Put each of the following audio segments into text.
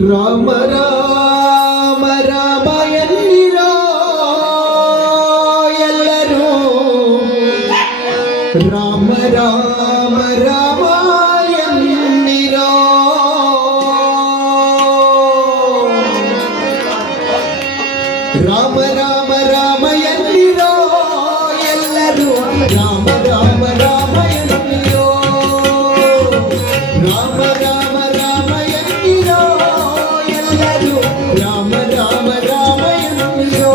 ರಾಮ ರಾಮ ರಾಮ ಎನ್ನಿರೋ ಎಲ್ಲರೂ ರಾಮ ರಾಮ ರಾಮ ಎನ್ನಿರೋ ರಾಮ ರಾಮ ರಾಮ ಎನ್ನಿರೋ ಎಲ್ಲರೂ ರಾಮ ರಾಮ ರಾಮ ಎನ್ನಿರೋ ರಾಮ ರಾಮ ರಾಮ ಎನ್ನಿರೋ ಎಲ್ಲರೂ ರಾಮ ರಾಮ ರಾಮ ಎನ್ನಿರೋ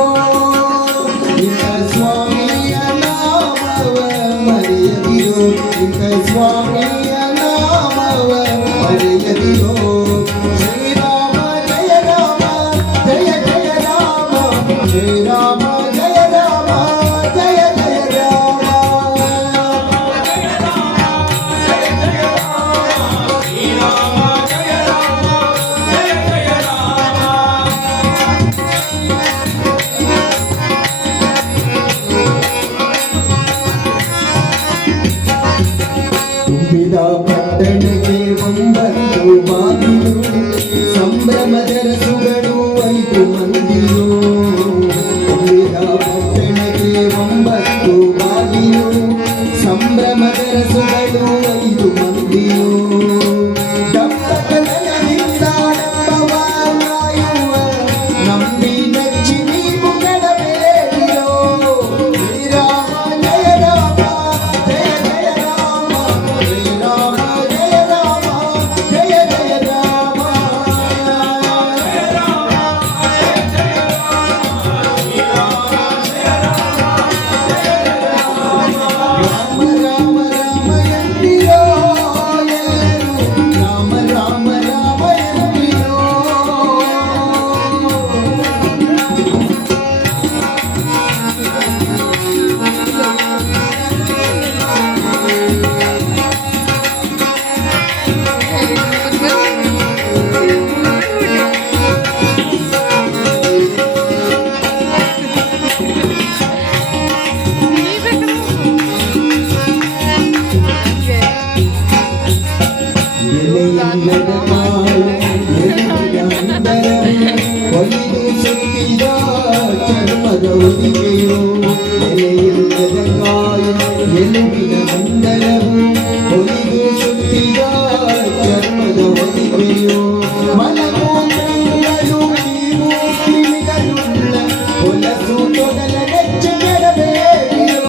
ಇಂಥ ಸ್ವಾಮಿಯ ನಾಮವ ಮರೆಯದಿರೋ ಇಂಥ ಸ್ವಾಮಿಯ ನಾಮವ ಮರೆಯದಿರೋ ಶ್ರೀರಾಮ ಜಯ ರಾಮ ಜಯ ಜಯ ರಾಮ ಶ್ರೀರಾಮ ಜಯ ರಾಮ ಜಯ ಜಯ ರಾಮ ತುಂಬಿದ ಪಟ್ಟಣಕ್ಕೆ ಒಂಬತ್ತು ಬಾಗಿಲು ಸಂಭ್ರಮದ ರಸುಗಳು 5 ಮಂದಿಯು ತುಂಬಿದ ಪಟ್ಟಣಕ್ಕೆ 9 ಬಾಗಿಲು ಸಂಭ್ರಮದ ರಸುಗಳು 5 ಮಂದಿಯು ಡಂಬಕಲಯದಿಂದ ಡಂಬವ ಕಾಯುವ ನಂಬಿ ನಚ್ಚಿ ನೀವು ನಡಬೇಡಿರೋ ಶ್ರೀರಾಮ ಜಯ ರಾಮ ಜಯ ಜಯ ರಾಮ ಶ್ರೀರಾಮ ಜಯ ರಾಮ ಜಯ ಜಯ ರಾಮ ರಾಮ ರಾಮ ರಾಮ ಎನ್ನಿರೋ ಎಲ್ಲರೂ ರಾಮ ರಾಮ ರಾಮ ಎನ್ನಿರೋ ಎಲೆಯಿಲ್ಲದ ಕಾಳು ಒಲಿದು ಸುತ್ತಿದ ಚರ್ಮದ ಹೊದಿಕೆಯು ಎಲೆಯಿಲ್ಲದ ಕಾಳು ಎಲುಬಿನ